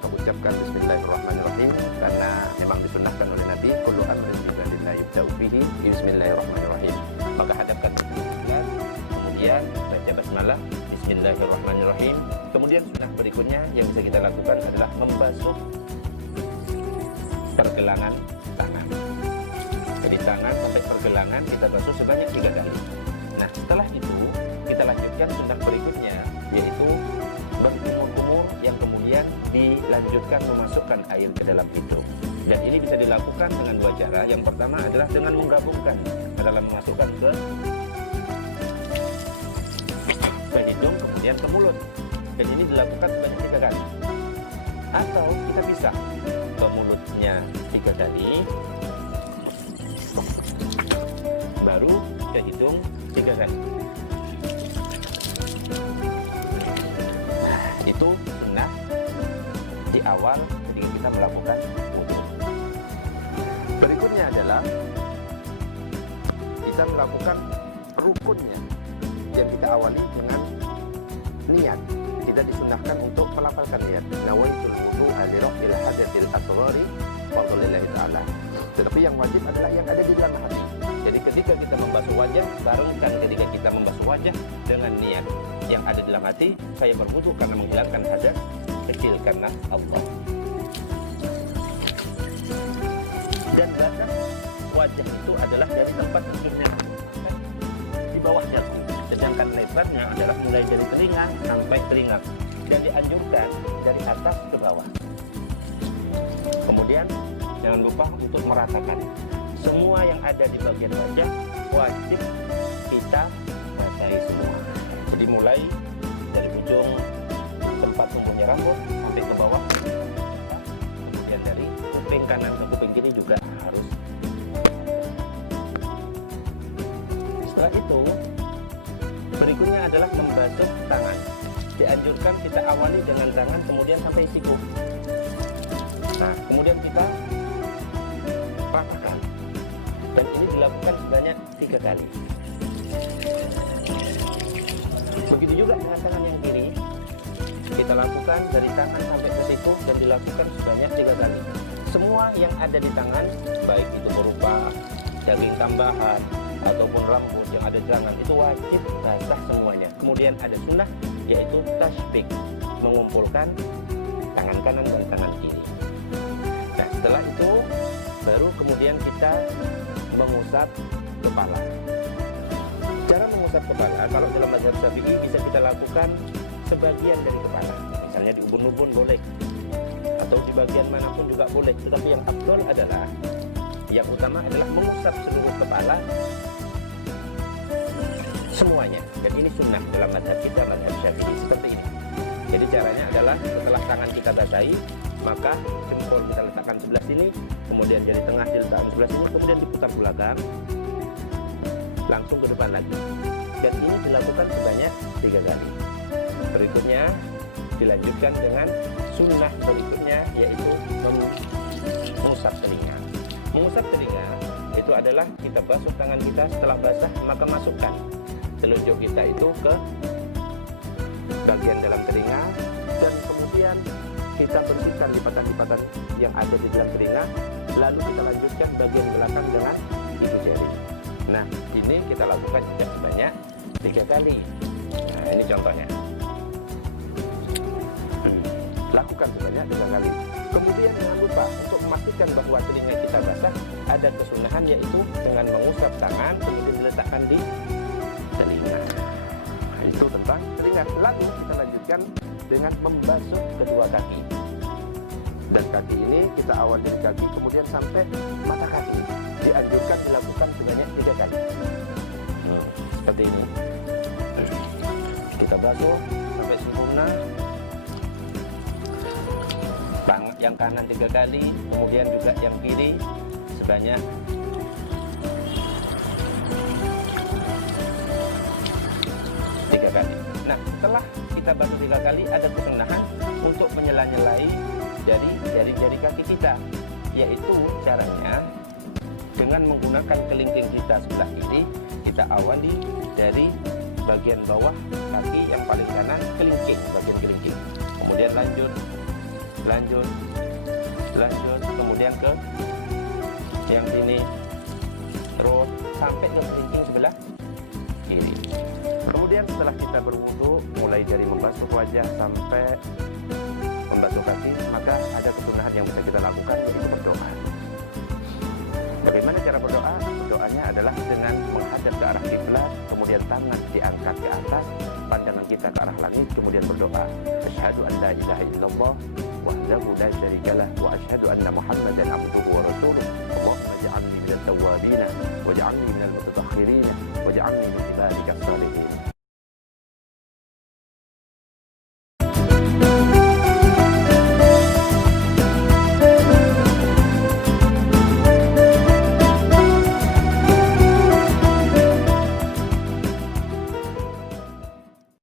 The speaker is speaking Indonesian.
maka ucapkan Bismillahirrahmanirrahim, karena memang disunnahkan oleh Nabi, kullu amrin la yubda'u fihi Bismillahirrahmanirrahim. Maka hadapkan Bismillah, kemudian baca basmalah, Bismillahirrahmanirrahim. Kemudian sunnah berikutnya yang bisa kita lakukan adalah membasuh pergelangan tangan. Jadi tangan sampai pergelangan kita basuh sebanyak 3 kali. Nah, setelah itu kita lanjutkan sunnah berikutnya, yaitu berkumur-kumur yang kemudian dilanjutkan memasukkan air ke dalam hidung. Dan ini bisa dilakukan dengan 2 cara. Yang pertama adalah dengan menggabungkan adalah memasukkan ke hidung kemudian ke mulut. Dan ini dilakukan sebanyak 3 kali. Atau kita bisa ke mulutnya 3 kali, baru ke hidung 3 kali. Nah, itu sunnah di awal ketika kita melakukan wudu. Berikutnya adalah kita melakukan rukunnya, yang kita awali dengan niat. Kita disunnahkan untuk melafalkan niat, nawaitul wudu'a li raf'il hadatsil asghari fadlillahi ta'ala. Tetapi yang wajib adalah yang ada di dalam hati. Jadi ketika kita membasuh wajah, barengkan ketika kita membasuh wajah dengan niat yang ada di dalam hati, saya berwudu karena menghilangkan hadas kecil karena Allah. Dan batas wajah itu adalah dari tempat ujungnya di bawah dagu. Sedangkan lebarnya adalah mulai dari telinga sampai telinga, dan dianjurkan dari atas ke bawah. Kemudian jangan lupa untuk meratakan semua yang ada di bagian wajah, wajib kita basahi semua. Jadi mulai dari ujung tempat tumbuhnya rambut sampai ke bawah, kemudian dari kuping kanan ke kuping kiri juga harus. Setelah itu berikutnya adalah membasuh tangan. Dianjurkan kita awali dengan tangan kemudian sampai siku. Nah, kemudian kita ratakan. Dan ini dilakukan sebanyak 3 kali. Begitu juga dengan tangan yang kiri. Kita lakukan dari tangan sampai ke siku dan dilakukan sebanyak 3 kali. Semua yang ada di tangan, baik itu berupa daging tambahan ataupun rambut yang ada di tangan, itu wajib basah semuanya. Kemudian ada sunnah, yaitu tasbik, mengumpulkan tangan kanan dan tangan kiri. Nah, setelah itu baru kemudian kita mengusap kepala. Cara mengusap kepala, kalau dalam mazhab Syafi'i bisa kita lakukan sebagian dari kepala, misalnya di ubun-ubun boleh, atau di bagian manapun juga boleh. Tetapi yang afdol adalah, yang utama adalah mengusap seluruh kepala semuanya. Dan ini sunnah dalam mazhab kita, mazhab Syafi'i, seperti ini. Jadi caranya adalah setelah tangan kita basahi, maka jempol kita letakkan sebelah sini, kemudian jari tengah diletakkan sebelah sini, kemudian diputar belakang, langsung ke depan lagi. Dan ini dilakukan sebanyak 3 kali. Berikutnya dilanjutkan dengan sunnah berikutnya, yaitu mengusap telinga. Mengusap telinga itu adalah kita basuh tangan kita, setelah basah maka masukkan telunjuk kita itu ke bagian dalam telinga, dan kemudian kita bersihkan lipatan-lipatan yang ada di dalam telinga, lalu kita lanjutkan bagian belakang dengan ibu jari. Nah, ini kita lakukan juga sebanyak 3 kali. Nah, ini contohnya. Lakukan sebanyak 3 kali. Kemudian jangan lupa untuk memastikan bahwa telinga kita basah, ada kesunahan yaitu dengan mengusap tangan kemudian diletakkan di telinga. Itu tentang telinga. Lalu kita lanjutkan dengan membasuh kedua kaki. Dan kaki ini kita awal dari kaki kemudian sampai mata kaki. Dianjurkan dilakukan sebanyak 3 kali. Seperti ini. Kita basuh sampai sempurna. Yang kanan 3 kali, kemudian juga yang kiri sebanyak 3 kali. Nah, setelah kita basuh 3 kali, ada kesunahan untuk menyela-nyelai dari jari-jari kaki kita, yaitu caranya dengan menggunakan kelingking kita sebelah kiri. Kita awali dari bagian bawah kaki yang paling kanan, kelingking, bagian kelingking, kemudian lanjut lanjut, kemudian ke yang sini, terus sampai ke kelingking sebelah kiri. Kemudian setelah kita berwudu, mulai dari membasuh wajah sampai membasuh kaki, maka ada kesunahan yang bisa kita lakukan, yaitu berdoa. Bagaimana cara berdoa? Berdoanya adalah dengan menghadap ke arah kiblat, kemudian tangan diangkat ke atas, pandangan kita ke arah langit, kemudian berdoa. Asyhadu an la ilaha illallah wahdahu la syarikalah wa asyhadu anna Muhammadan abduhu wa rasuluh. Allahumma ij'alni minat tawwabin waj'alni minal mutatahhirin waj'alni min ibadika shalihin.